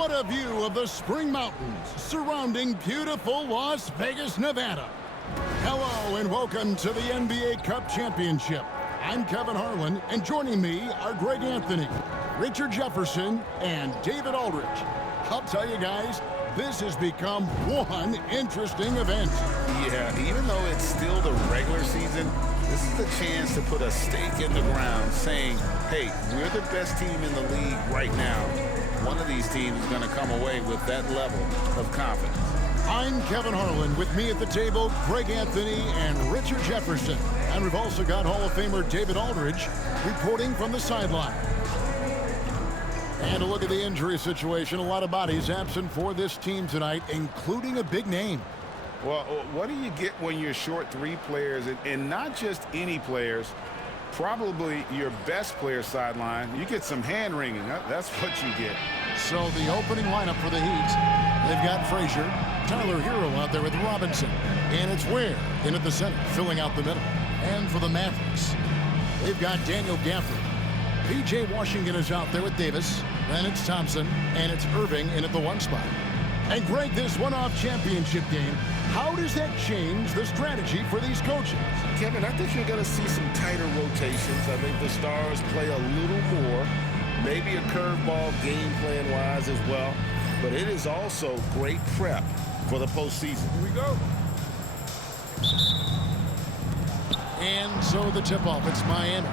What a view of the Spring Mountains surrounding beautiful Las Vegas, Nevada. Hello and welcome to the NBA Cup Championship. I'm Kevin Harlan, and joining me are Greg Anthony, Richard Jefferson, and David Aldridge. I'll tell you guys, this has become one interesting event. Yeah, even though it's still the regular season, this is the chance to put a stake in the ground saying, hey, we're the best team in the league right now. One of these teams is going to come away with that level of confidence. I'm Kevin Harlan. With me at the table, Greg Anthony and Richard Jefferson. And we've also got Hall of Famer David Aldridge reporting from the sideline. And a look at the injury situation. A lot of bodies absent for this team tonight, including a big name. Well, what do you get when you're short three players, and not just any players, probably your best player sideline? You get some hand-wringing. That's what you get. So the opening lineup for the Heat, they've got Frazier, Tyler Hero out there with Robinson, and it's Ware in at the center, filling out the middle. And for the Mavericks, they've got Daniel Gafford. P.J. Washington is out there with Davis. Then it's Thompson, and it's Irving in at the one spot. And Greg, this one-off championship game, how does that change the strategy for these coaches? Kevin, I think you're going to see some tighter rotations. I think the stars play a little more, maybe a curveball game plan-wise as well. But it is also great prep for the postseason. Here we go. And so the tip-off, it's Miami.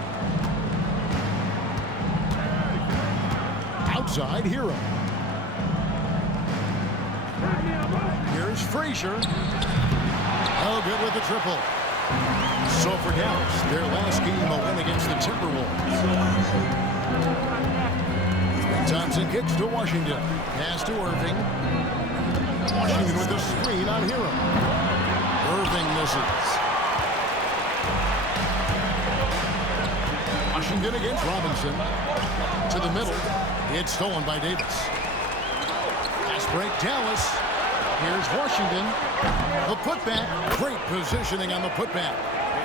Outside, Hero. Here's Frazier. Oh, good with the triple. So for Dallas, their last game a win against the Timberwolves. Thompson kicks to Washington. Pass to Irving. Washington with the screen on Hero. Irving misses. Washington against Robinson. To the middle. It's stolen by Davis. Fast break, Dallas. Here's Washington. The putback. Great positioning on the putback.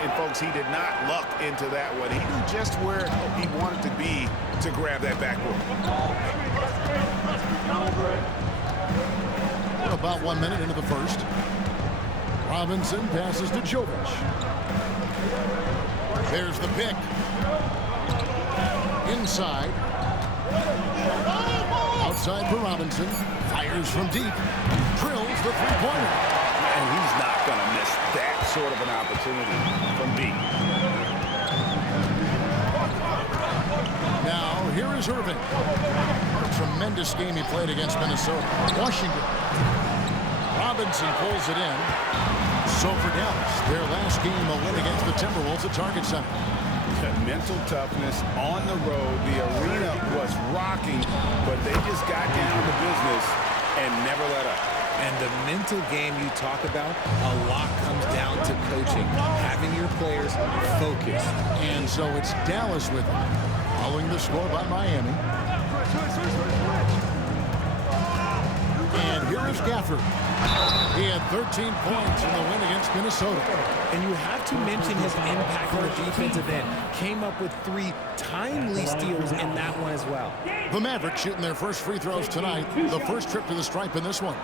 And, folks, he did not luck into that one. He knew just where he wanted to be to grab that backboard. About 1 minute into the first. Robinson passes to Jovic. There's the pick. Inside. Outside for Robinson. Fires from deep. Drills the three-pointer. And he's not going to miss that sort of an opportunity from deep. Now, here is Irving. What a tremendous game he played against Minnesota. Washington. Robinson pulls it in. So for Dallas, their last game a win against the Timberwolves at Target Center. Mental toughness on the road. The arena was rocking, but they just got down to business and never let up. And the mental game you talk about, a lot comes down to coaching, having your players focused. And so it's Dallas with them, following the score by Miami. And here is Gafford. He had 13 points in the win against Minnesota. And you have to mention his impact on the defensive end. Came up with 3 timely steals in that one as well. The Mavericks shooting their first free throws tonight. The first trip to the stripe in this one.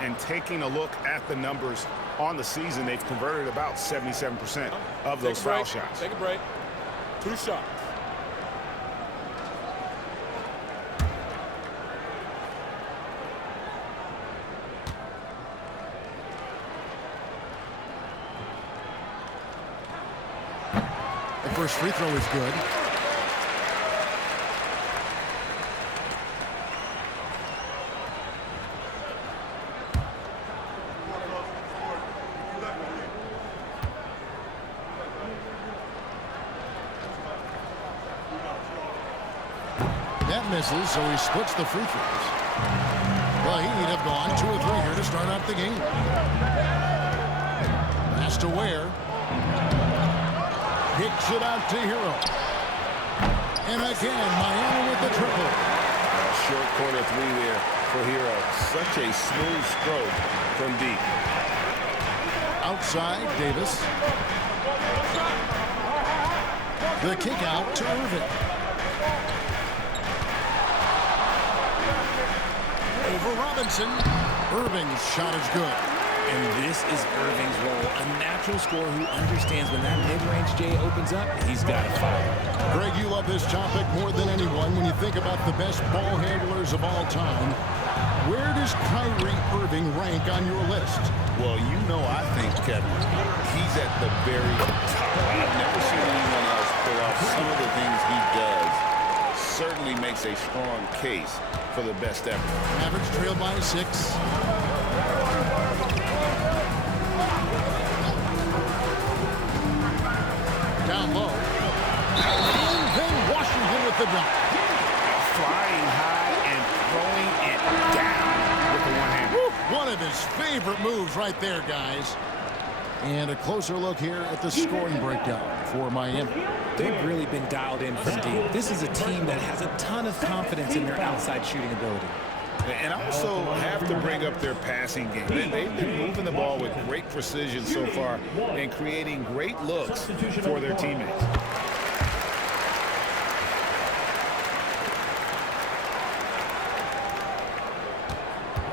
And taking a look at the numbers on the season, they've converted about 77% of those foul shots. Take a break. 2 shots. The first free throw is good. That misses, so he splits the free throws. The Heat have gone 2 of 3 here to start out the game. Pass to Ware. Kicks it out to Hero. And again, Miami with the triple. Short corner 3 there for Hero. Such a smooth stroke from deep. Outside, Davis. The kick out to Irving. for Robinson. Irving's shot is good. And this is Irving's role, a natural scorer who understands when that mid-range J opens up, he's got to fire. Greg, you love this topic more than anyone when you think about the best ball handlers of all time. Where does Kyrie Irving rank on your list? Well, you know, I think, Kevin, he's at the very top. I've never seen anyone else pull off some of the things he does. Certainly makes a strong case for the best ever. Mavericks trailed by 6. Down low. And then Washington with the dunk. Flying high and throwing it down with the one-hand. One of his favorite moves right there, guys. And a closer look here at the scoring breakdown for Miami. They've really been dialed in from deep. This is a team that has a ton of confidence in their outside shooting ability. And also have to bring up their passing game. They've been moving the ball with great precision so far and creating great looks for their teammates.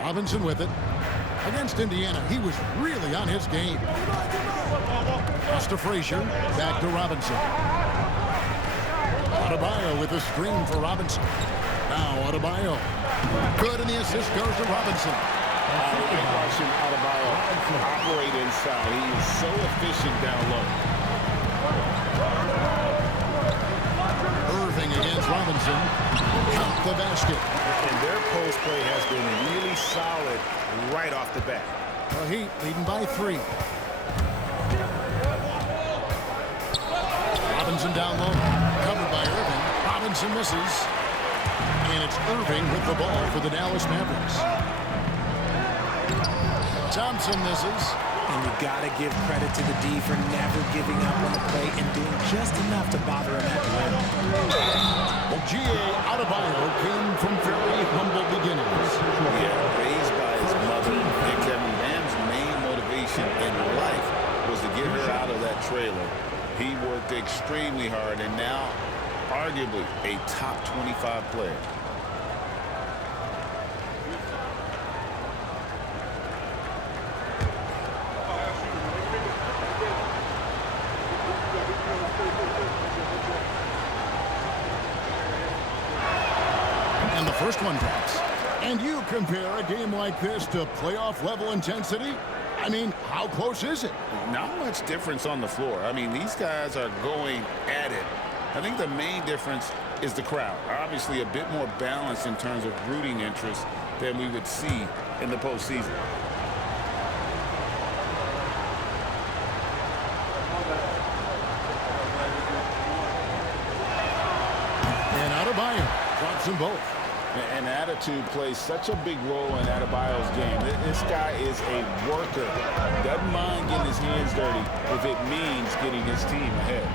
Robinson with it. Against Indiana, he was really on his game. Pass to Frazier. Back to Robinson. Adebayo with a screen for Robinson. Now Adebayo. Good, and the assist goes to Robinson. Watching Adebayo operate inside. He is so efficient down low. Irving against Robinson. Count the basket. And their post play has been really solid right off the bat. The Heat leading by 3. Robinson down low. Covered by Irving. Robinson misses. And it's Irving with the ball for the Dallas Mavericks. Thompson misses. And you got to give credit to the D for never giving up on the play and doing just enough to bother him at the rim. Well, G.A. Adebayo came from very humble beginnings. Yeah, raised by his mother. And Kevin Bam's main motivation in life was to get her out of that trailer. He worked extremely hard and now arguably a top 25 player. And the first one drops. And you compare a game like this to playoff level intensity? I mean, how close is it? Not much difference on the floor. I mean, these guys are going at it. I think the main difference is the crowd. Obviously, a bit more balanced in terms of rooting interest than we would see in the postseason. And Adebayo drops them both. And attitude plays such a big role in Adebayo's game. This guy is a worker. Doesn't mind getting his hands dirty if it means getting his team ahead.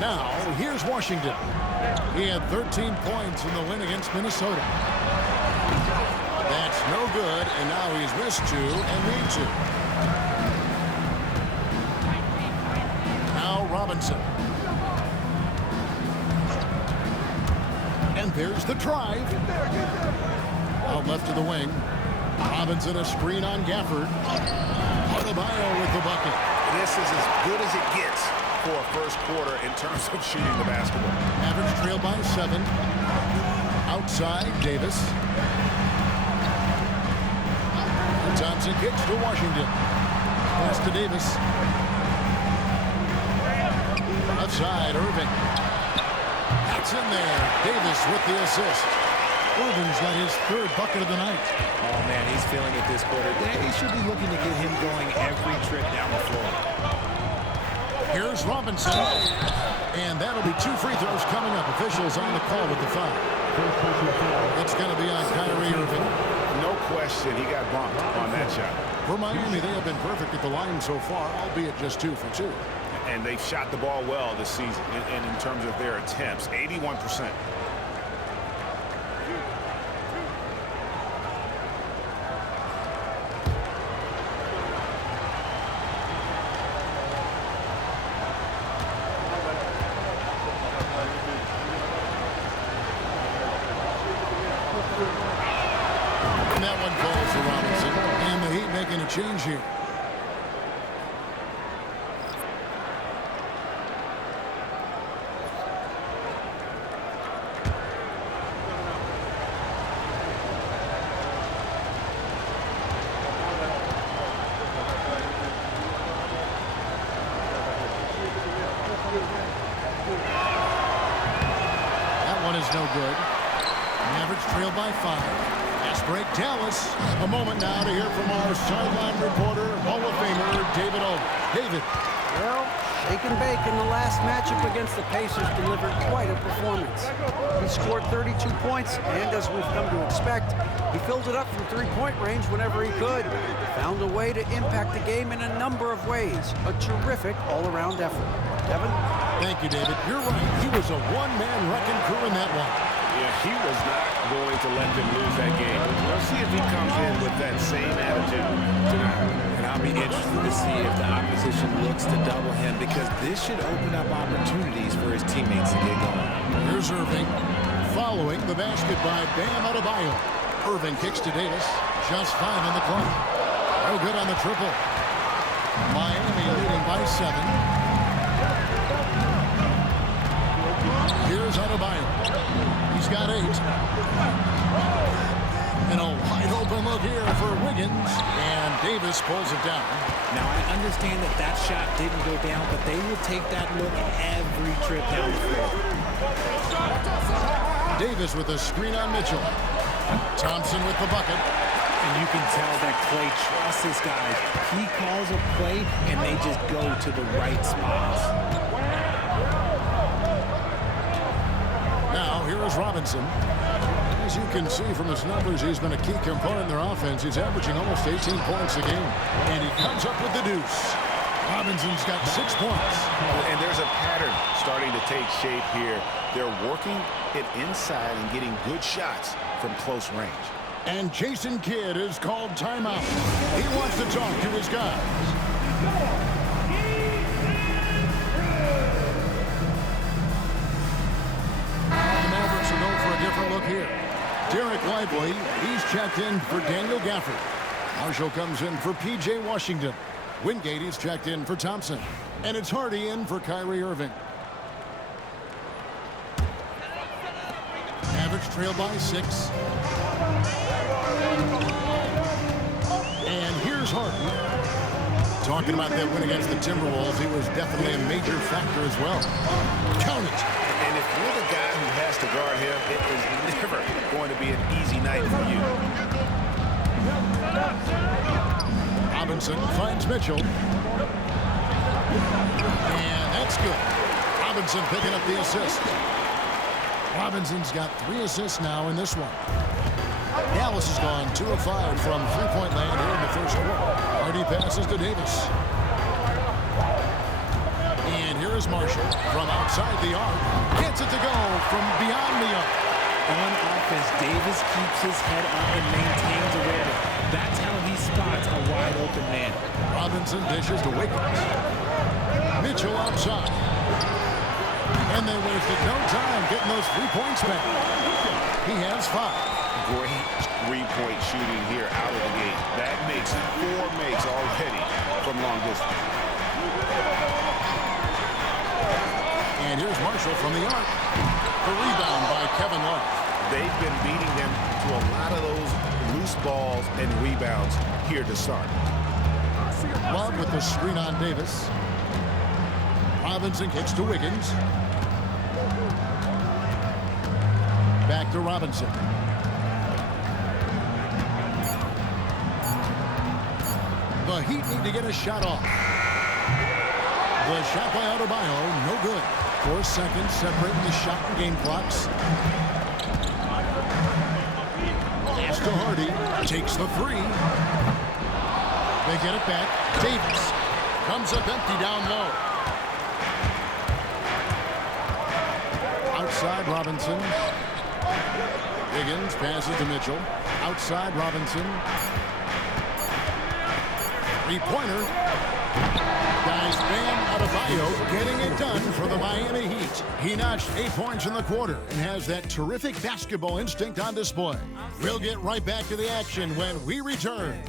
Now, here's Washington. He had 13 points in the win against Minnesota. That's no good, and now he's missed 2 and needs 2. Now Robinson. And there's the drive. Out left to the wing. Robinson a screen on Gafford. Adebayo with the bucket. This is as good as it gets for a first quarter in terms of shooting the basketball. Mavericks trail by 7. Outside, Davis. Thompson kicks to Washington. Pass to Davis. Outside, Irving. That's in there. Davis with the assist. Irving's got his 3rd bucket of the night. Oh, man, he's feeling it this quarter. They should be looking to get him going every trip down the floor. Here's Robinson. And that'll be 2 free throws coming up. Officials on the call with the foul. It's going to be on Kyrie Irving. No question, he got bumped on that shot. For Miami, they have been perfect at the line so far, albeit just 2 for 2. And they've shot the ball well this season in terms of their attempts, 81%. a change here. Is no good. Mavericks trail by 5. Fast break, Dallas. A moment now to hear from our sideline reporter, Hall of Famer David Olden. David. Well, shake and bake in the last matchup against the Pacers delivered quite a performance. He scored 32 points, and as we've come to expect, he filled it up from three-point range whenever he could. Found a way to impact the game in a number of ways. A terrific all-around effort. Kevin? Thank you, David. You're right. He was a one-man wrecking crew in that one. Yeah, he was not going to let them lose that game. Let's see if he comes in with that same attitude tonight. And I'll be interested to see if the opposition looks to double him, because this should open up opportunities for his teammates to get going. Here's Irving. Following the basket by Bam Adebayo. Irving kicks to Davis. Just 5 on the clock. No good on the triple. Miami leading by 7. Here's Adebayo. He's got 8. And a wide open look here for Wiggins. And Davis pulls it down. Now, I understand that that shot didn't go down, but they will take that look every trip down the floor. Davis with a screen on Mitchell. Thompson with the bucket. And you can tell that Klay trusts his guys. He calls a play, and they just go to the right spots. Now, here is Robinson. As you can see from his numbers, he's been a key component in their offense. He's averaging almost 18 points a game. And he comes up with the deuce. Robinson's got 6 points. And there's a pattern starting to take shape here. They're working it inside and getting good shots from close range. And Jason Kidd is called timeout. He wants to talk to his guys. The Mavericks will go for a different look here. Derek Lively, he's checked in for Daniel Gafford. Marshall comes in for P.J. Washington. Wingate is checked in for Thompson. And it's Hardy in for Kyrie Irving. Mavericks trail by 6. And here's Harden. Talking about that win against the Timberwolves, he was definitely a major factor as well. Count it. And if you're the guy who has to guard him, it is never going to be an easy night for you. Robinson finds Mitchell. And that's good. Robinson picking up the assist. Robinson's got 3 assists now in this one. Dallas has gone 2 of 5 from three-point land here in the first quarter. Hardy passes to Davis. And here is Marshall from outside the arc. Gets it to go from beyond the arc. On offense, Davis keeps his head up and maintains awareness. That's how he spots a wide open man. Robinson dishes to Wiggins. Mitchell outside. And they wasted no time getting those 3 points back. He has 5. Great three-point shooting here out of the gate. That makes 4 makes already from long distance. And here's Marshall from the arc. The rebound by Kevin Love. They've been beating them to a lot of those loose balls and rebounds here to start. Love with the screen on Davis. Robinson kicks to Wiggins. Back to Robinson. The Heat need to get a shot off. The shot by Adebayo, no good. 4 seconds separating the shot and game clocks. Pass to Hardy. Takes the 3. They get it back. Davis comes up empty down low. Outside Robinson. Wiggins passes to Mitchell. Outside Robinson. 3-pointer. Guys, Bam Adebayo getting it done for the Miami Heat. He notched 8 points in the quarter and has that terrific basketball instinct on display. We'll get right back to the action when we return.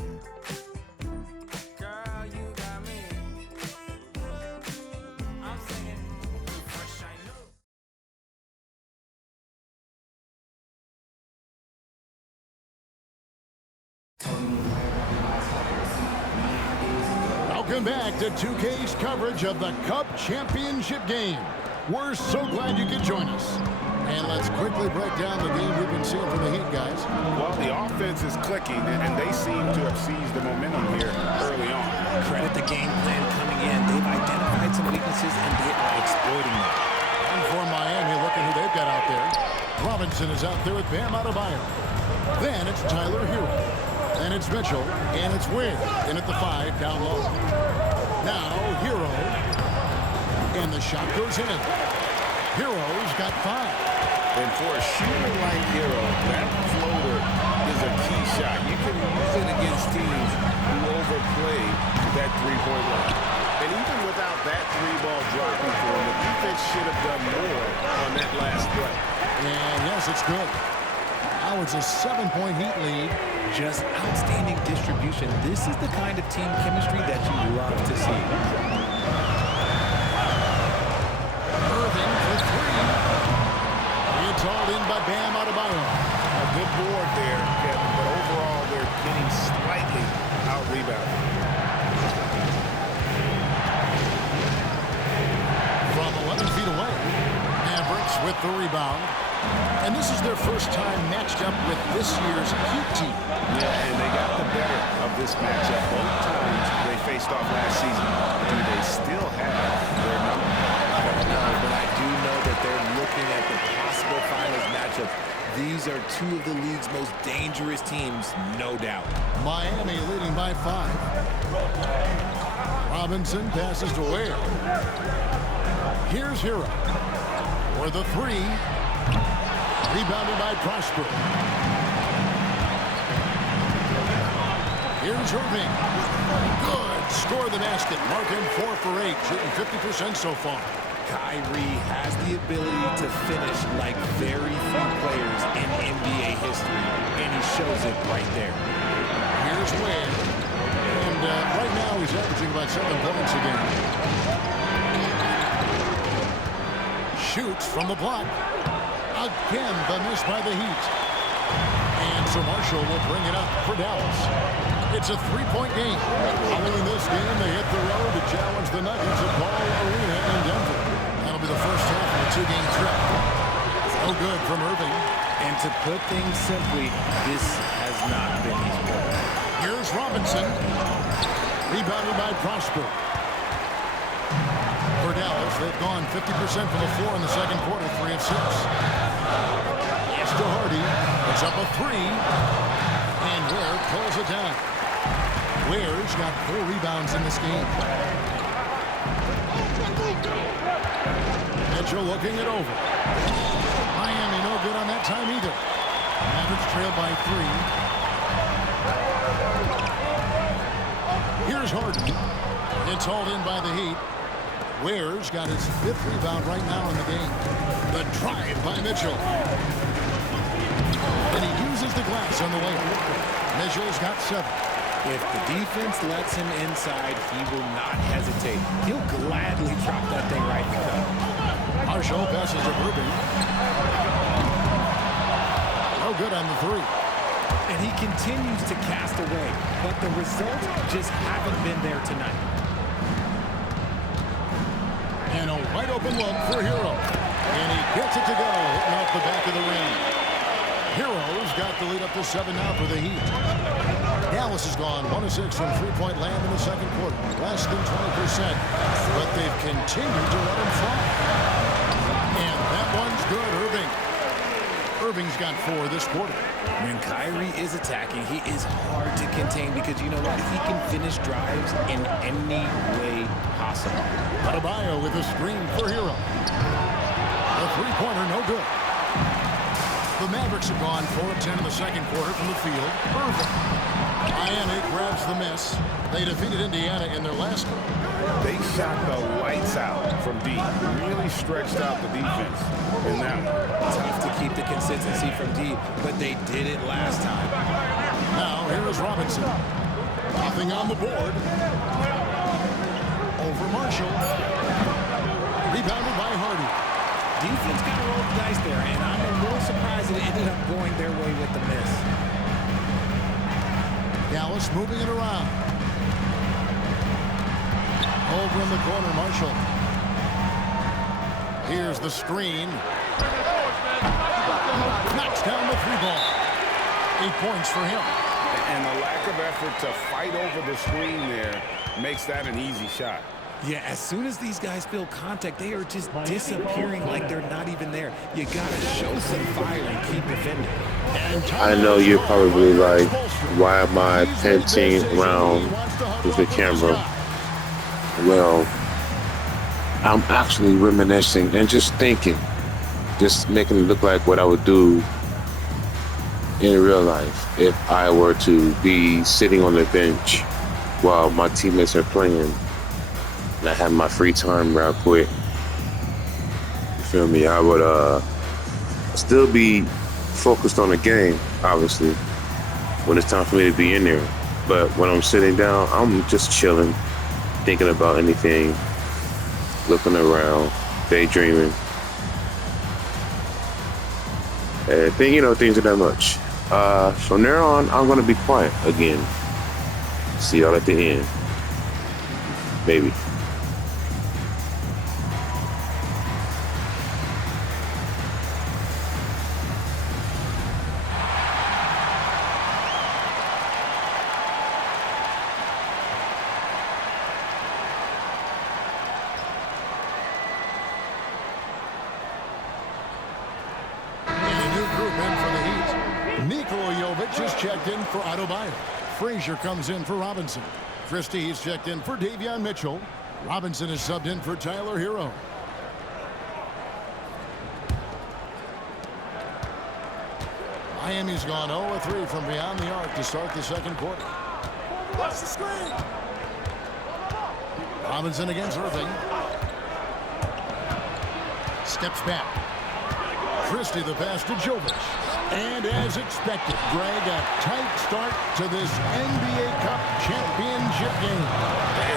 Welcome back to 2K's coverage of the Cup Championship game. We're so glad you could join us. And let's quickly break down the game we've been seeing from the Heat, guys. Well, the offense is clicking, and they seem to have seized the momentum here early on. Credit the game plan coming in. They've identified some weaknesses, and they are exploiting them. And for Miami, look at who they've got out there. Robinson is out there with Bam Adebayo. Then it's Tyler Hero. Then it's Mitchell, and it's Wade in at the 5 down low. Now Hero, and the shot goes in. Hero's got 5. And for a shooter like Hero, that floater is a key shot. You can use it against teams who overplay that three-point line. And even without that three-ball dropping for him, the defense should have done more on that last play. And yes, it's good. Now it's a 7-point Heat lead. Just outstanding distribution. This is the kind of team chemistry that you love to see. Irving for 3. It's all in by Bam Adebayo. A good board there, Kevin, but overall they're getting slightly out-rebounded. From 11 feet away, Mavericks with the rebound. And this is their first time matched up with this year's Heat team. Yeah, and they got the better of this matchup both times they faced off last season. Do they still have their number? I don't know, but I do know that they're looking at the possible finals matchup. These are two of the league's most dangerous teams, no doubt. Miami leading by 5. Robinson passes to Ware. Here's Hero for the 3. Rebounded by Prosper. Here's Irving. Good. Score the basket. Mark him 4 for 8. Shooting 50% so far. Kyrie has the ability to finish like very few players in NBA history, and he shows it right there. Here's Ware. And right now he's averaging about 7 points a game. Shoots from the block. Again, the miss by the Heat. And so Marshall will bring it up for Dallas. It's a 3-point game. Following this game, they hit the road to challenge the Nuggets at Ball Arena in Denver. That'll be the first half of a 2-game trip. No good from Irving. And to put things simply, this has not been easy. Here's Robinson. Rebounded by Prosper. For Dallas, they've gone 50% from the floor in the second quarter, 3 of 6. Yes to Hardy. It's up a 3. And Ware pulls it down. Ware's got 4 rebounds in this game. Mitchell looking it over. Miami no good on that time either. Mavericks trailed by 3. Here's Harden. It's hauled in by the Heat. Ware's got his 5th rebound right now in the game. The drive by Mitchell. And he uses the glass on the layup. Mitchell's got 7. If the defense lets him inside, he will not hesitate. He'll gladly drop that thing right in the cup. Marshall passes to Irving. No good on the 3. And he continues to cast away, but the results just haven't been there tonight. And a wide open look for Hero. And he gets it to go, hitting off the back of the ring. Hero's got the lead up to 7 now for the Heat. Dallas has gone 1 of 6 from three-point land in the second quarter. Less than 20%. But they've continued to let him fly. And that one's good, Irving. Irving's got 4 this quarter. When Kyrie is attacking, he is hard to contain because you know what? He can finish drives in any way possible. Adebayo with a screen for Hero. The three-pointer, no good. The Mavericks have gone 4 of 10 in the second quarter from the field. Irving. Miami grabs the miss. They defeated Indiana in their last one. They shot the lights out from deep. Really stretched out the defense in that one. Tough to keep the consistency from deep, but they did it last time. Now, here is Robinson. Nothing on the board. Over Marshall. Rebounded by Hardy. Defense got to roll the dice there, and I'm a little surprised that it ended up going their way with the miss. Dallas moving it around. Over in the corner, Marshall. Here's the screen. Knocks down the 3-ball. 8 points for him. And the lack of effort to fight over the screen there makes that an easy shot. Yeah, as soon as these guys feel contact, they are just disappearing like they're not even there. You got to show some fire and keep defending. I know you're probably like, why am I panting around with the camera? Well, I'm actually reminiscing and just thinking, just making it look like what I would do in real life if I were to be sitting on the bench while my teammates are playing and I have my free time real quick. You feel me? I would still be focused on the game, obviously, when it's time for me to be in there. But when I'm sitting down, I'm just chilling, thinking about anything, looking around, daydreaming. And things are that much. From there on, I'm gonna be quiet again. See y'all at the end. Maybe. Checked in for Adebayo. Frazier comes in for Robinson. Christie's checked in for Davion Mitchell. Robinson is subbed in for Tyler Hero. Miami's gone 0-3 from beyond the arc to start the second quarter. Watch the screen. Robinson against Irving. Steps back. Christie the pass to Jovic. And as expected, Greg, a tight start to this NBA Cup championship game.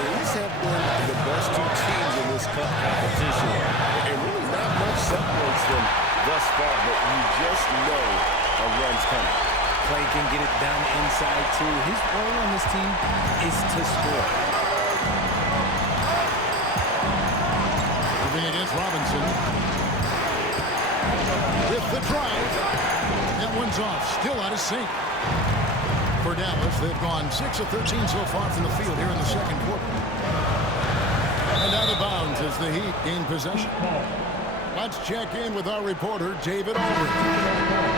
These have been the best two teams in this Cup competition. And really not much separates them thus far, but you just know a run's coming. Clay can get it down the inside, too. His role on this team is to score. Moving against Robinson. With the drive. That one's off. Still out of sync. For Dallas, they've gone 6 of 13 so far from the field here in the second quarter. And out of bounds as the Heat gain possession. Let's check in with our reporter, David Aldridge.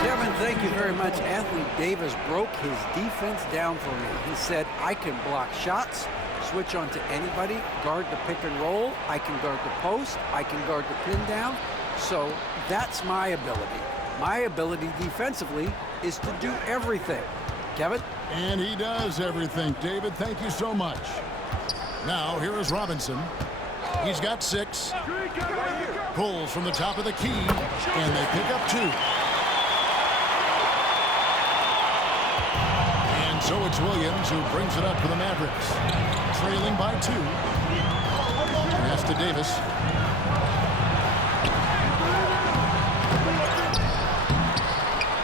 Kevin, thank you very much. Anthony Davis broke his defense down for me. He said, I can block shots, switch on to anybody, guard the pick and roll, I can guard the post, I can guard the pin down. So that's my ability. My ability defensively is to do everything. Kevin? And he does everything. David, thank you so much. Now, here is Robinson. He's got 6. Pulls from the top of the key, and they pick up 2. And so it's Williams who brings it up for the Mavericks. Trailing by 2. Pass to Davis.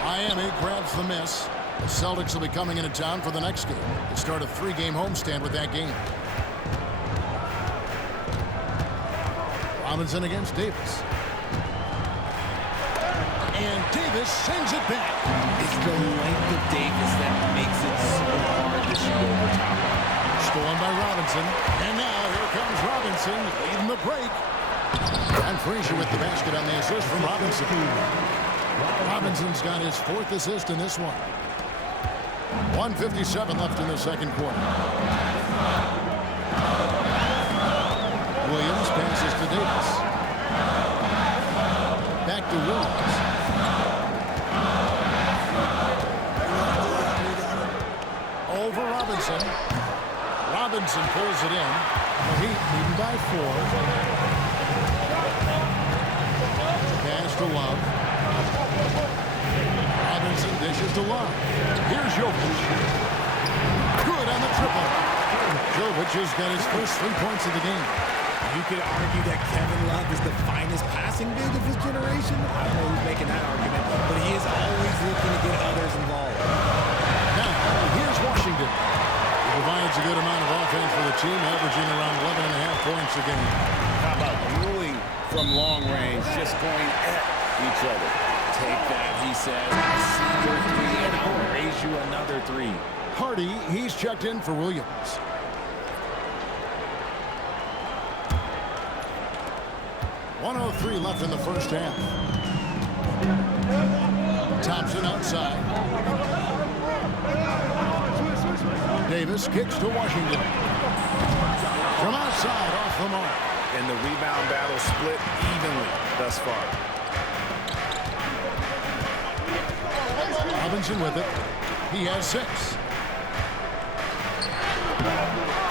Miami grabs the miss. The Celtics will be coming into town for the next game. They start a 3-game homestand with that game. Robinson against Davis. And Davis sends it back. It's the length of Davis that makes it so hard to shoot over top. Stolen by Robinson. And now here comes Robinson leading the break. And Frazier with the basket on the assist from Robinson. Robinson's got his 4th assist in this one. 1:57 left in the second quarter. Williams passes to Davis. Back to Williams. Over Robinson. Robinson pulls it in. The Heat leading by 4. Pass to Love. Robinson dishes to Love. Here's Jovic. Good on the triple. Jovic has got his first 3 points of the game. You could argue that Kevin Love is the finest passing big of his generation. I don't know who's making that argument, but he is always looking to get others involved. Now, here's Washington. He provides a good amount of offense for the team, averaging around 11.5 the game. How about dueling from long range, just going at each other? Take that, he says. I see your three, and I'll raise you another three. Hardy, he's checked in for Williams. .103 left in the first half. Thompson outside. Davis kicks to Washington. From outside, off the mark. And the rebound battle split evenly thus far. Robinson with it. He has 6.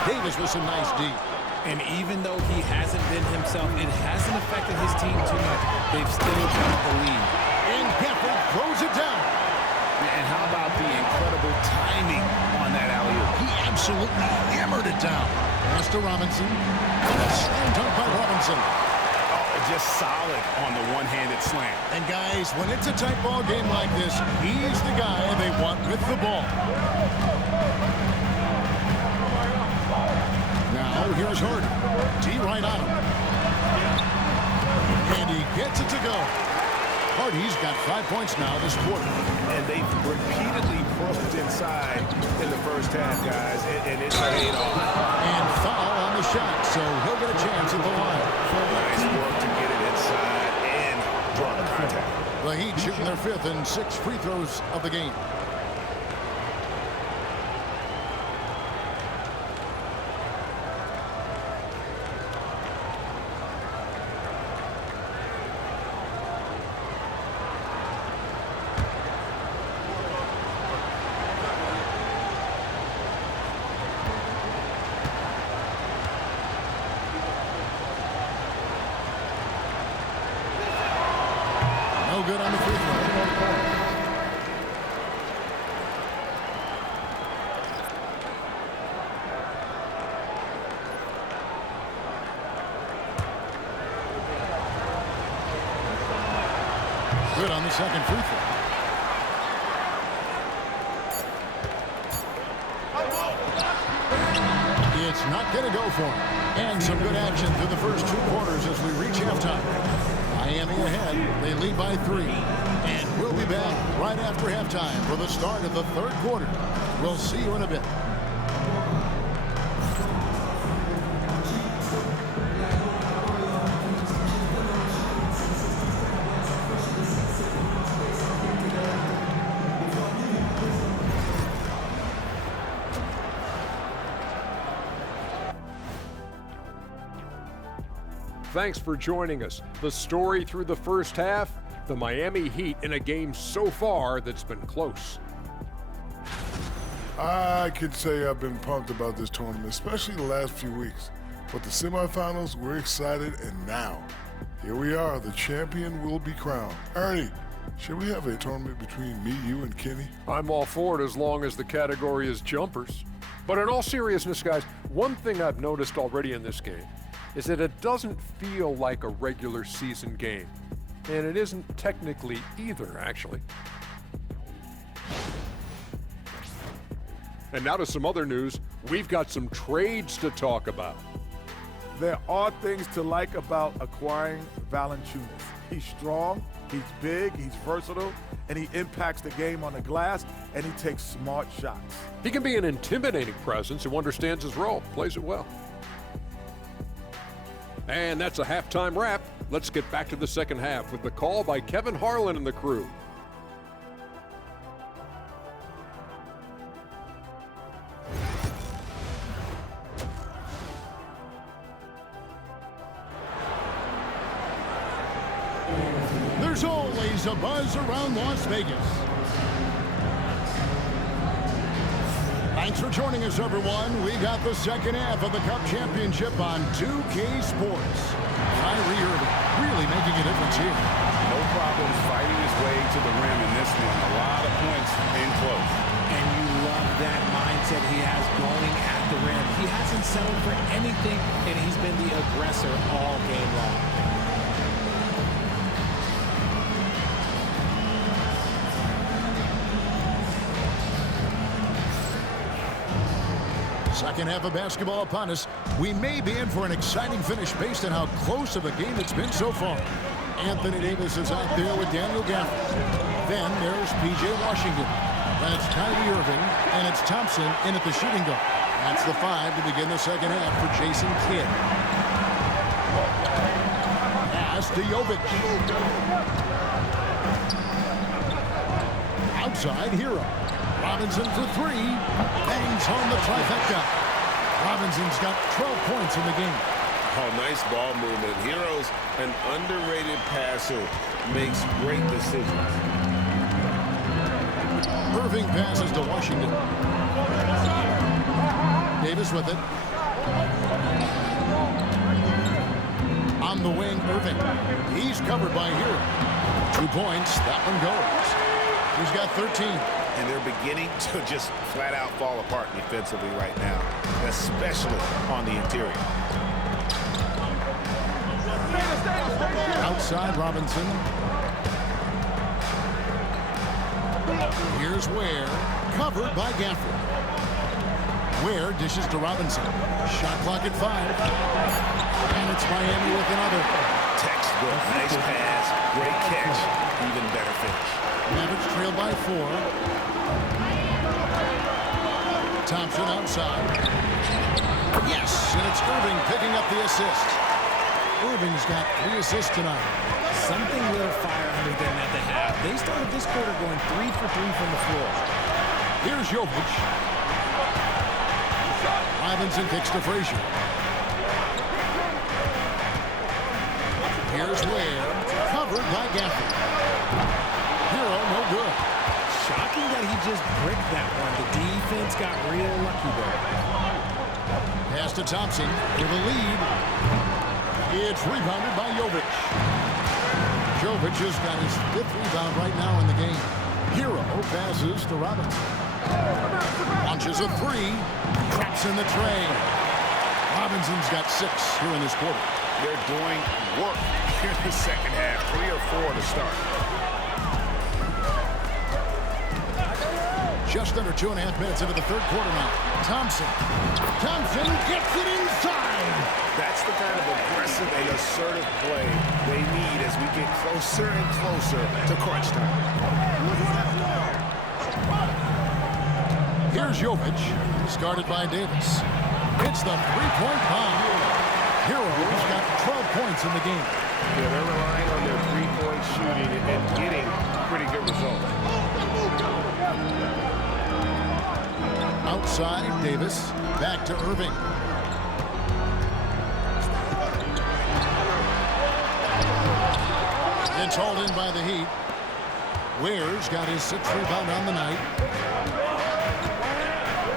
Davis with some nice D. And even though he hasn't been himself, it hasn't affected his team too much. They've still got the lead. And Gafford throws it down. And how about the incredible timing on that alley-oop? He absolutely hammered it down. Pass to Robinson. A slam dunk by Robinson. Just solid on the one-handed slam. And guys, when it's a tight ball game like this, he's the guy they want with the ball. Now here's Hardy. D right on him. And he gets it to go. Hardy's got 5 points now this quarter. And they've repeatedly pushed inside in the first half, guys, and it's paid off. And foul on the shot, so he'll get a chance at the line. Nice work to get it inside and draw the contact. The Heat shooting their 5th and 6th free throws of the game. No good on the free throw. Good on the second free throw. It's not going to go for him. And some good action through the first 2 quarters as we reach halftime. Miami ahead. They lead by 3. And we'll be back right after halftime for the start of the 3rd quarter. We'll see you in a bit. Thanks for joining us. The story through the first half, the Miami Heat in a game so far that's been close. I could say I've been pumped about this tournament, especially the last few weeks. But the semifinals, we're excited, and now, here we are, the champion will be crowned. Ernie, should we have a tournament between me, you, and Kenny? I'm all for it as long as the category is jumpers. But in all seriousness, guys, one thing I've noticed already in this game is that it doesn't feel like a regular season game. And it isn't technically either, actually. And now to some other news. We've got some trades to talk about. There are things to like about acquiring Valanciunas. He's strong, he's big, he's versatile, and he impacts the game on the glass, and he takes smart shots. He can be an intimidating presence who understands his role, plays it well. And that's a halftime wrap. Let's get back to the second half with the call by Kevin Harlan and the crew. There's always a buzz around Las Vegas. Thanks for joining us, everyone. We got the second half of the Cup Championship on 2K Sports. Kyrie Irving really making a difference here. No problems fighting his way to the rim in this one. A lot of points in close. And you love that mindset he has going at the rim. He hasn't settled for anything, and he's been the aggressor all game long. Second half of basketball upon us. We may be in for an exciting finish based on how close of a game it's been so far. Anthony Davis is out there with Daniel Gafford. Then there's P.J. Washington. That's Kyrie Irving, and it's Thompson in at the shooting guard. That's the 5 to begin the second half for Jason Kidd. Pass to Jovic. Outside, Hero. Robinson for 3. Bangs home the trifecta. Robinson's got 12 points in the game. Oh, nice ball movement. Hero's an underrated passer. Makes great decisions. Irving passes to Washington. Davis with it. On the wing, Irving. He's covered by Hero. 2 points. That one goes. He's got 13. And they're beginning to just flat out fall apart defensively right now, especially on the interior. Outside Robinson. Here's Ware, covered by Gafford. Ware dishes to Robinson. Shot clock at 5. And it's Miami with another. Textbook, nice pass, great catch, even better finish. Mavericks trail by 4. Thompson outside. Yes, and it's Irving picking up the assist. Irving's got 3 assists tonight. Something lit a fire under them at the half. They started this quarter going 3 for 3 from the floor. Here's Jovic. Robinson kicks to Frazier. Here's Ware, covered by Gafford. Hero, no good. Shocking that he just bricked that one. The defense got real lucky there. Pass to Thompson for the lead. It's rebounded by Jovic. Jovic has got his 5th rebound right now in the game. Hero passes to Robinson. Launches a 3. Traps in the tray. Robinson's got 6 here in this quarter. They're doing work here in the second half. 3 or 4 to start. Just under 2.5 minutes into the third quarter now. Thompson gets it inside. That's the kind of aggressive and assertive play they need as we get closer and closer to crunch time. Here's Jovic, discarded by Davis. It's the 3-point bomb. Hero's got 12 points in the game. Yeah, they're relying on their 3-point shooting and getting pretty good results. Outside, Davis. Back to Irving. It's hauled in by the Heat. Ware's got his 6th rebound on the night.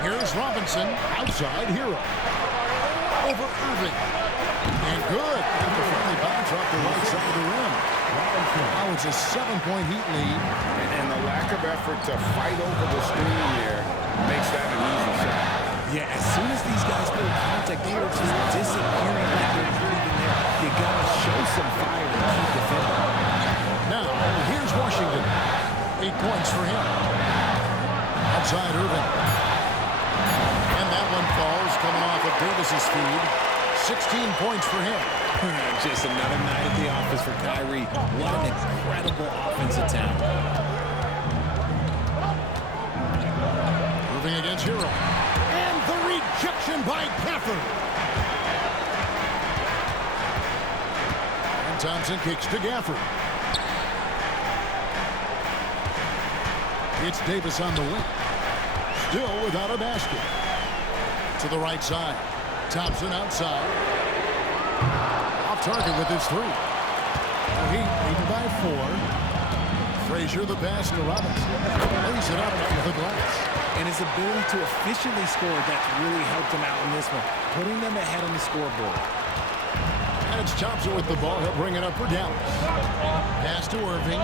Here's Robinson. Outside, Hero. Over Irving. And good. And the friendly bounce off the right side of the rim. Now it's a 7-point Heat lead. And the lack of effort to fight over the screen here makes that an easy shot. Yeah, as soon as these guys build contact, they are just disappearing like they're not even there. You gotta show some fire and keep defending. Now, here's Washington. 8 points for him. Outside Irving. And that one falls coming off of Davis's feed. 16 points for him. Just another night at the office for Kyrie. What an incredible offensive talent. Moving against Hero. And the rejection by Gafford. And Thompson kicks to Gafford. It's Davis on the wing. Still without a basket. To the right side. Thompson outside. Off target with his 3. The Heat leading by 4. Frazier the pass to Robinson. Lays it up off the glass. And his ability to efficiently score, that's really helped him out in this one, putting them ahead on the scoreboard. And it's Thompson with the ball. He'll bring it up for Dallas. Pass to Irving.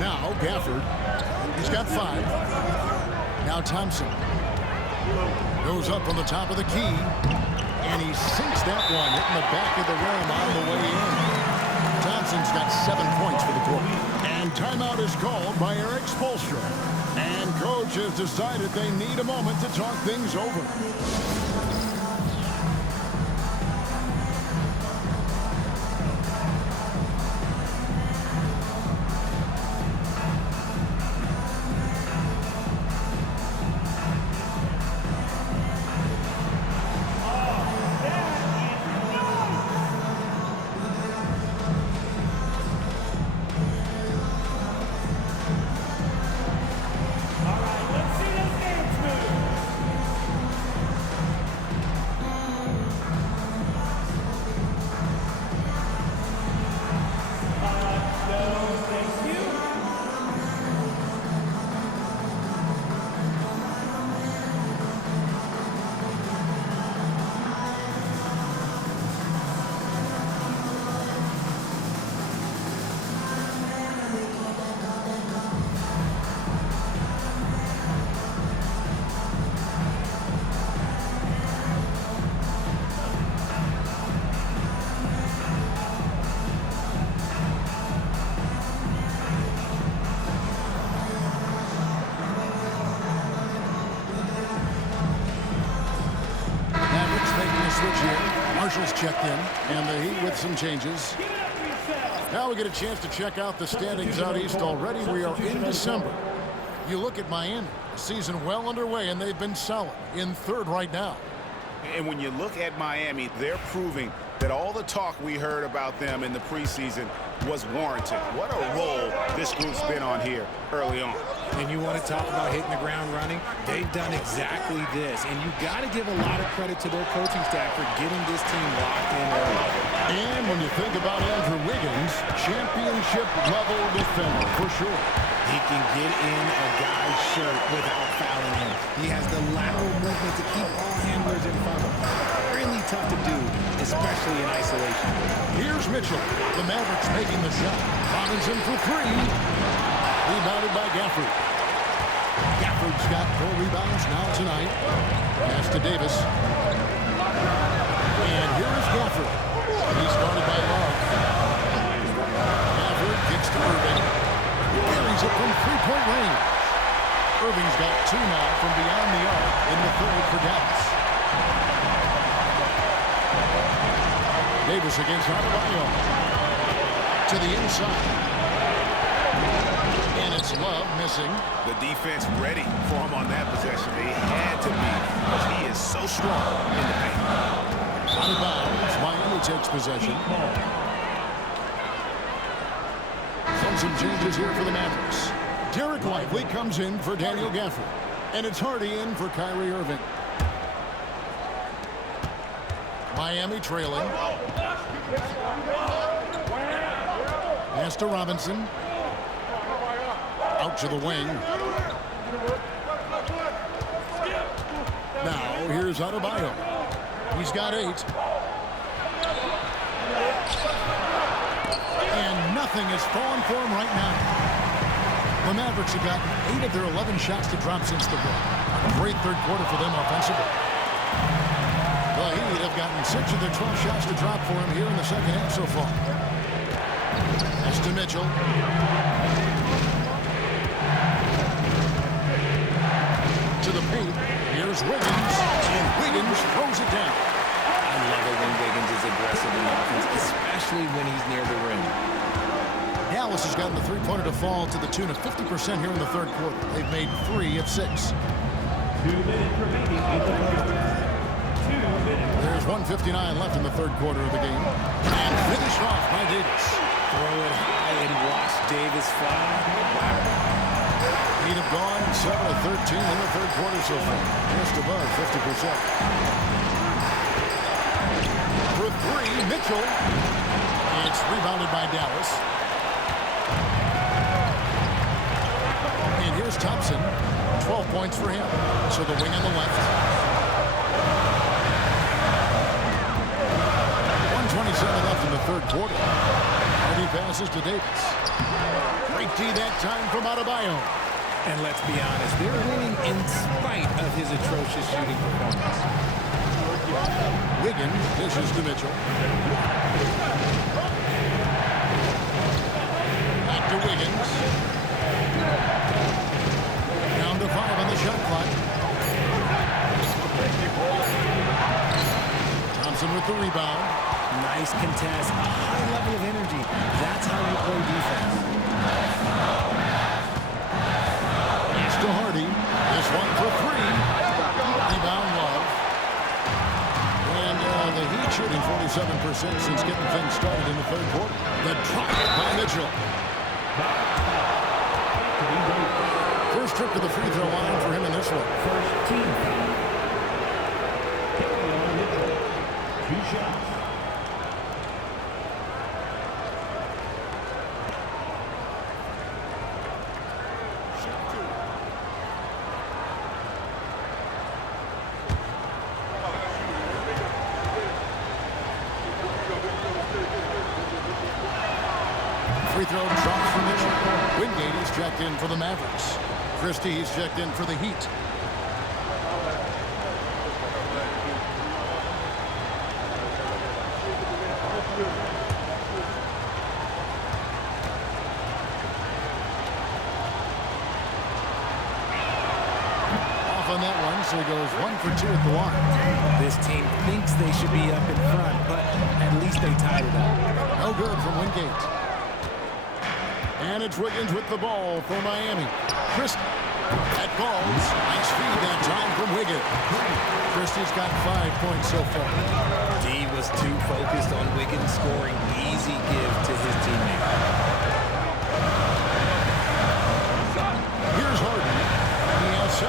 Now Gafford. He's got 5. Now Thompson. Goes up on the top of the key. And he sinks that one, hitting the back of the rim on the way in. Thompson's got 7 points for the quarter. And Timeout is called by Eric Spoelstra. And coach has decided they need a moment to talk things over. Switch here. Marshall's checked in, and the Heat with some changes. Now we get a chance to check out the standings out east already. We are in December. You look at Miami, the season well underway, and they've been solid in third right now. And when you look at Miami, they're proving that all the talk we heard about them in the preseason was warranted. What a role this group's been on here early on. And you want to talk about hitting the ground running? They've done exactly this. And you got to give a lot of credit to their coaching staff for getting this team locked in early. And when you think about Andrew Wiggins, championship-level defender for sure. He can get in a guy's shirt without fouling him. He has the lateral movement to keep all handlers in front of him. Really tough to do, especially in isolation. Here's Mitchell. The Mavericks making the shot. Robinson for three. Rebounded by Gafford. Gafford's got 4 rebounds now tonight. Pass to Davis. And here's Gafford. He's guarded by Love. Gafford kicks to Irving. Carries it from three-point range. Irving's got 2 now from beyond the arc in the third for Dallas. Davis against Adebayo. To the inside. And it's Love missing. The defense ready for him on that possession. They had to be, because he is so strong in the paint. Out of bounds. Miami takes possession. Some changes here for the Mavericks. Derek Lively comes in for Daniel Gafford. And it's Hardy in for Kyrie Irving. Miami trailing. Pass to Robinson. Out to the wing. Now here's Adebayo. He's got 8. And nothing is falling for him right now. The Mavericks have gotten 8 of their 11 shots to drop since the break. A great third quarter for them offensively. The Heat have gotten 6 of their 12 shots to drop for him here in the second half so far. That's to Mitchell. To the paint. Here's Wiggins. And Wiggins throws it down. I love it when Wiggins is aggressive in offense, especially when he's near the rim. Dallas has gotten the three-pointer to fall to the tune of 50% here in the third quarter. They've made 3 of 6. 2 minutes remaining in the quarter. 2 minutes. There's 1:59 left in the third quarter of the game. And finished off by Davis. Throw it high and watch Davis fly. Wow. Heat have gone 7 of 13 in the third quarter so far. Just above 50%. For 3, Mitchell. It's rebounded by Dallas. And here's Thompson. 12 points for him. So the wing on the left. 1:27 left in the third quarter. And he passes to Davis. Great D that time from Adebayo. And let's be honest, they're winning in spite of his atrocious shooting performance. Wiggins dishes to Mitchell. Back to Wiggins. rebound. Nice contest, a high level of energy. That's how you play defense. Pass to Hardy. This one for three. Rebound Love. And the Heat shooting 47% since getting things started in the third quarter. The drop by Mitchell. First trip to the free throw line for him in this one. First team foul. Mitchell, 2 shots. Free throw drops for Mitchell. Wingate is checked in for the Mavericks. Christie is checked in for the Heat. Off on that one, so he goes 1 for 2 at the line. This team thinks they should be up in front, but at least they tied it up. No good from Wingate. And it's Wiggins with the ball for Miami. Christie. That falls. Nice feed that time from Wiggins. Christie's got 5 points so far. D was too focused on Wiggins scoring. Easy give to his teammate. Here's Harden. He has 7.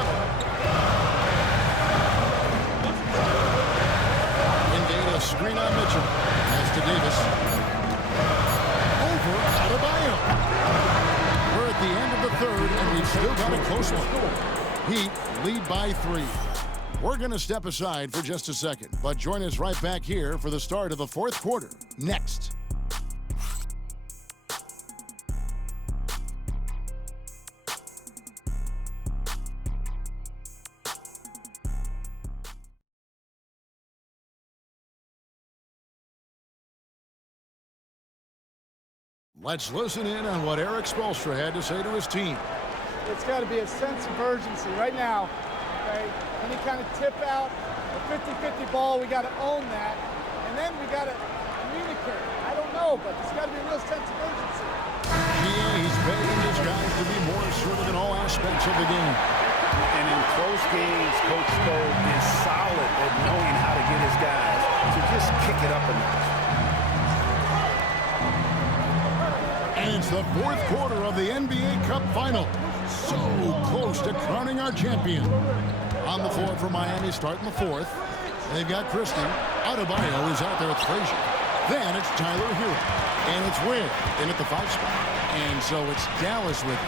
Wingate a screen on Mitchell. Pass to Davis. Over Adebayo. We're at the end of the third, and we've still got a close one. Heat lead by 3. We're going to step aside for just a second, but join us right back here for the start of the fourth quarter. Next. Let's listen in on what Eric Spoelstra had to say to his team. It's got to be a sense of urgency right now. Okay? Any kind of tip out, a 50-50 ball, we got to own that. And then we got to communicate. I don't know, but there's got to be a real sense of urgency. Yeah, he's begging his guys to be more assertive in all aspects of the game. And in close games, Coach Spo is solid at knowing how to get his guys to just kick it up a notch. And it's the fourth quarter of the NBA Cup Final. So close to crowning our champion. On the floor for Miami, starting the fourth. They've got Christie. Adebayo is out there with Frazier. Then it's Tyler Hero. And it's Ware in at the 5 spot. And so it's Dallas with it.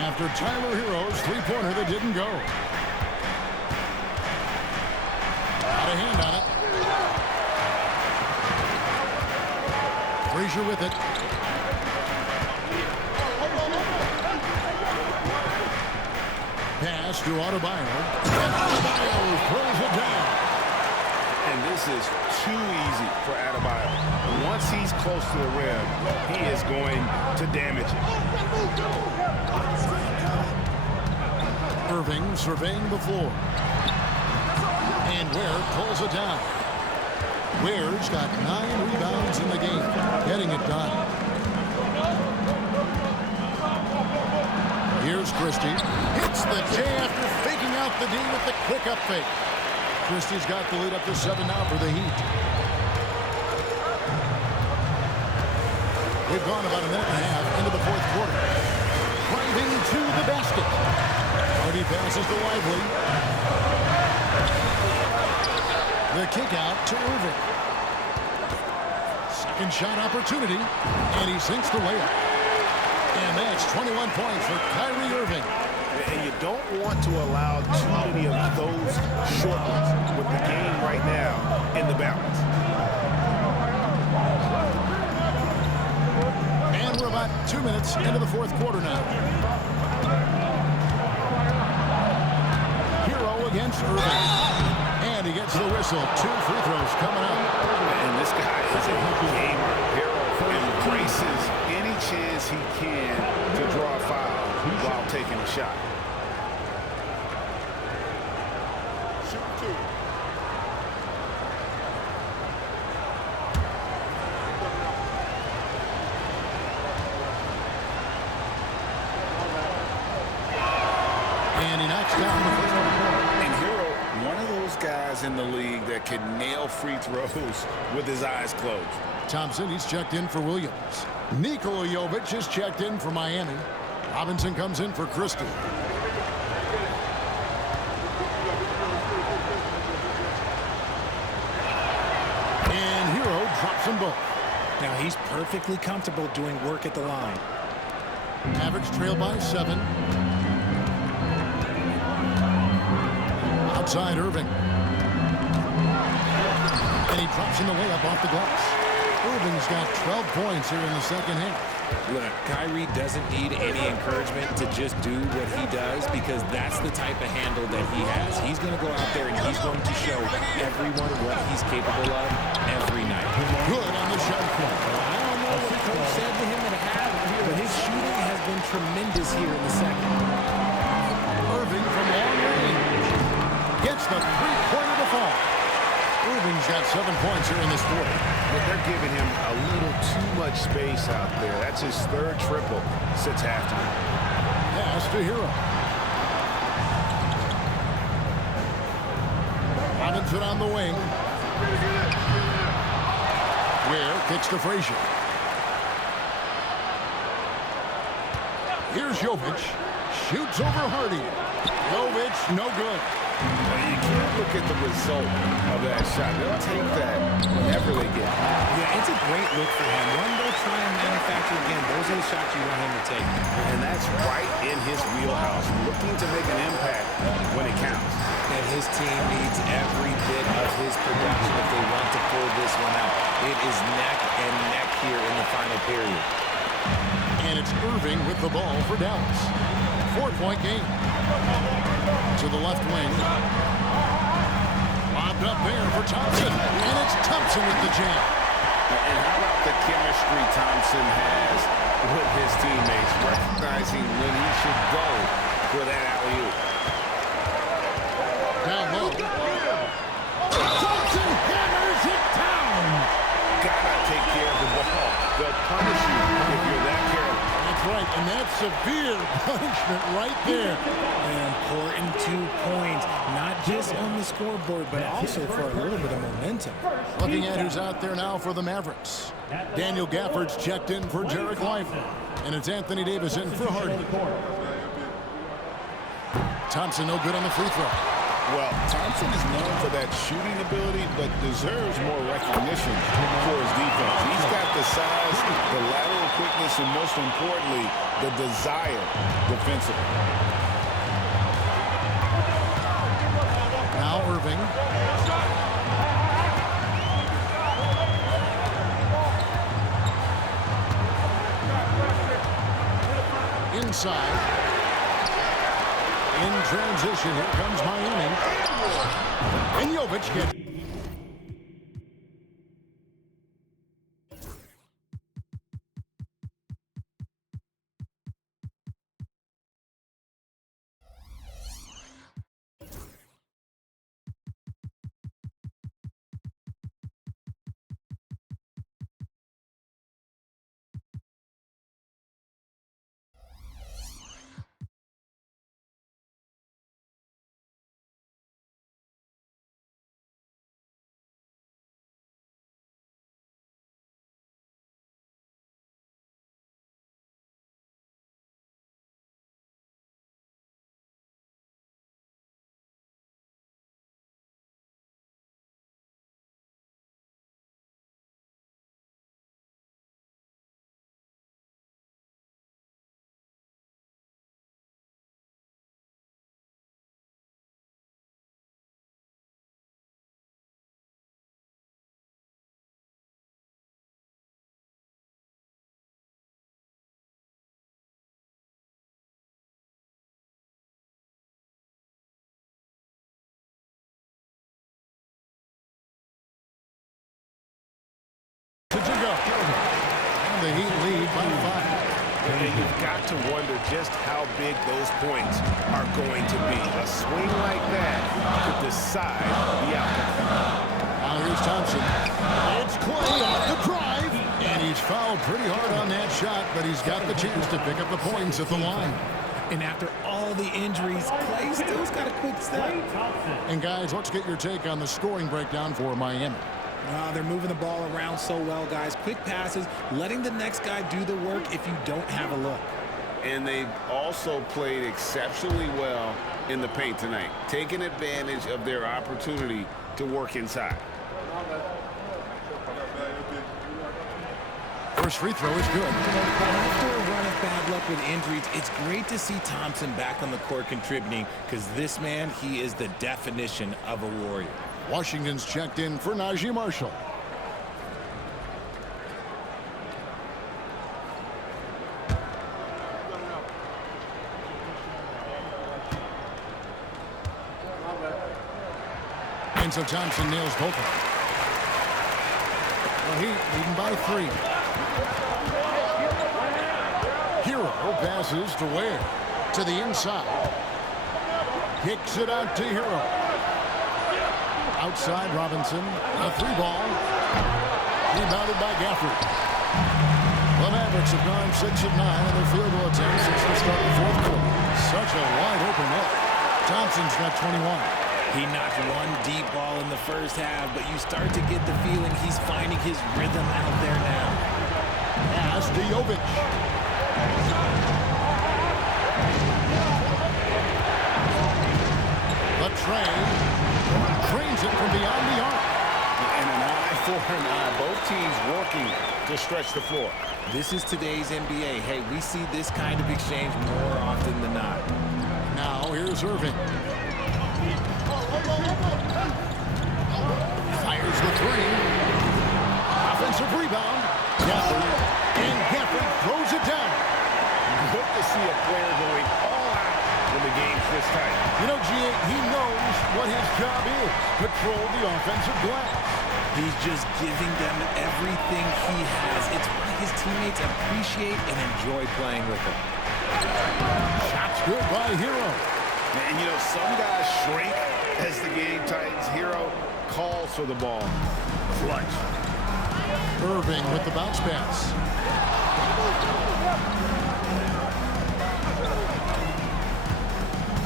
After Tyler Hero's three-pointer that didn't go. Got a hand on it. Frazier with it. Pass to Adebayo. Adebayo throws it down. And this is too easy for Adebayo. Once he's close to the rim, he is going to damage it. Irving surveying the floor. And Ware pulls it down. Ware's got 9 rebounds in the game, getting it done. Here's Christie. Hits the J after faking out the D with the quick up fake. Christie's got the lead up to 7 now for the Heat. We've gone about a minute and a half into the fourth quarter. Driving to the basket. Hardy passes to Lively. The kick out to Irving. Second shot opportunity, and he sinks the layup. And that's 21 points for Kyrie Irving. And you don't want to allow too many of those short ones with the game right now in the balance. And we're about 2 minutes into the fourth quarter now. Hero against Irving. And he gets the whistle. 2 free throws coming up. And this guy is a gamer. Hero embraces any chance he can to draw a foul while taking a shot. he knocks down the first one. And Hero, one of those guys in the league that can nail free throws with his eyes closed. Thompson, he's checked in for Williams. Nikola Jovic is checked in for Miami. Robinson comes in for Christie. And Hero drops them both. Now he's perfectly comfortable doing work at the line. Mavericks trail by 7. Outside Irving. And he drops in the layup off the glass. Irving's got 12 points here in the second half. Look, Kyrie doesn't need any encouragement to just do what he does because that's the type of handle that he has. He's going to go out there and he's going to show everyone what he's capable of every night. Good on the shot clock. I don't know what the coach said to him at half, but his shooting has been tremendous here in the second. Irving from long range gets the three-pointer to fall. Irving's got 7 points here in this quarter. But they're giving him a little too much space out there. That's his third triple since halftime. Pass to Hero. Robinson on the wing. Ware kicks to Frazier. Here's Jovic. Shoots over Hardy. Jovic, no good. You can't look at the result of that shot. They'll take that whenever they get it. Yeah, it's a great look for him. One they'll try and manufacture again. Those are the shots you want him to take. And that's right in his wheelhouse, looking to make an impact when it counts. And his team needs every bit of his production if they want to pull this one out. It is neck and neck here in the final period. And it's Irving with the ball for Dallas. 4-point game. To the left wing. Lobbed up there for Thompson. And it's Thompson with the jam. And how about the chemistry Thompson has with his teammates, recognizing when he should go for that alley-oop. Down low. Thompson hammers it down. Gotta take care of the ball. They'll punish you if you're that careless. That's right, and that's severe punishment right there. An important 2 points, not just on the scoreboard, but also for a little bit of momentum. Looking at who's out there now for the Mavericks. Daniel Gafford's checked in for Jarek Lively. And it's Anthony Davis in for Hardy. Thompson no good on the free throw. Well, Thompson is known for that shooting ability, but deserves more recognition for his defense. He's got the size, the lateral quickness, and most importantly, the desire defensively. Now Irving. Inside. In transition, here comes Miami. And Jovic gets... To go. And the Heat lead by 5. And you've got to wonder just how big those points are going to be. A swing like that could decide the outcome. Now here's Thompson. It's Clay off the drive. And he's fouled pretty hard on that shot, but he's got the chance to pick up the points at the line. And after all all the injuries, Clay still's got a quick step. And guys, let's get your take on the scoring breakdown for Miami. They're moving the ball around so well, guys. Quick passes, letting the next guy do the work if you don't have a look. And they've also played exceptionally well in the paint tonight, taking advantage of their opportunity to work inside. First free throw is good. After a run of bad luck with injuries, it's great to see Thompson back on the court contributing, because this man, he is the definition of a warrior. Washington's checked in for Najee Marshall. And so Thompson nails both of them. The Heat leading by 3. Hero passes to Ware. To the inside. Kicks it out to Hero. Outside Robinson. A 3-ball. Rebounded by Gafford. The Mavericks have gone 6 of 9 in their field goal attempts since the start of the fourth quarter. Such a wide open net. Thompson's got 21. He knocked one deep ball in the first half, but you start to get the feeling he's finding his rhythm out there now. Pass to Jovic. The train trains it from beyond the arc. And an eye for an eye. Both teams working to stretch the floor. This is today's NBA. Hey, we see this kind of exchange more often than not. Now here's Irving. Fires the 3. Offensive rebound. Gafford. And Gafford throws it down. Good to see a player going all out when the game's this tight. You know, G.A., he knows what his job is. Control the offensive glass. He's just giving them everything he has. It's why his teammates appreciate and enjoy playing with him. Shot's good by Hero. And, you know, some guys shrink as the game tightens. Hero calls for the ball. Clutch. Irving with the bounce pass.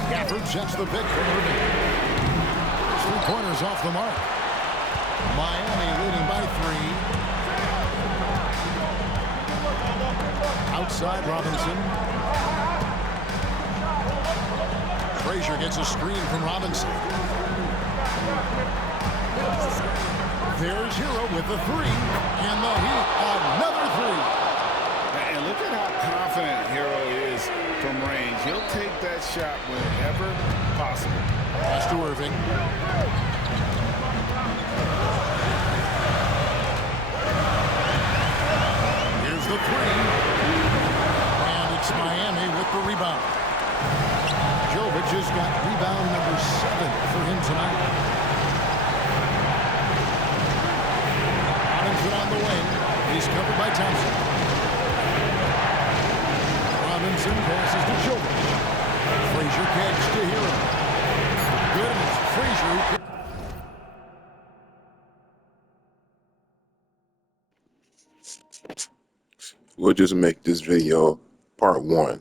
Gafford sets the pick for Irving. 3-pointers off the mark. Miami leading by 3. Outside Robinson. Frazier gets a screen from Robinson. There's Hero with the 3. And the Heat, another 3. And look at how confident Hero is from range. He'll take that shot whenever possible. Pass to Irving. Here's the 3. And it's Miami with the rebound. Jovic has got rebound number 7 for him tonight. Robinson on the wing. He's covered by Thompson. Robinson passes to Jovic. Frazier kicks to Hero. Good, and it's Frazier who kicks. We'll just make this video part 1.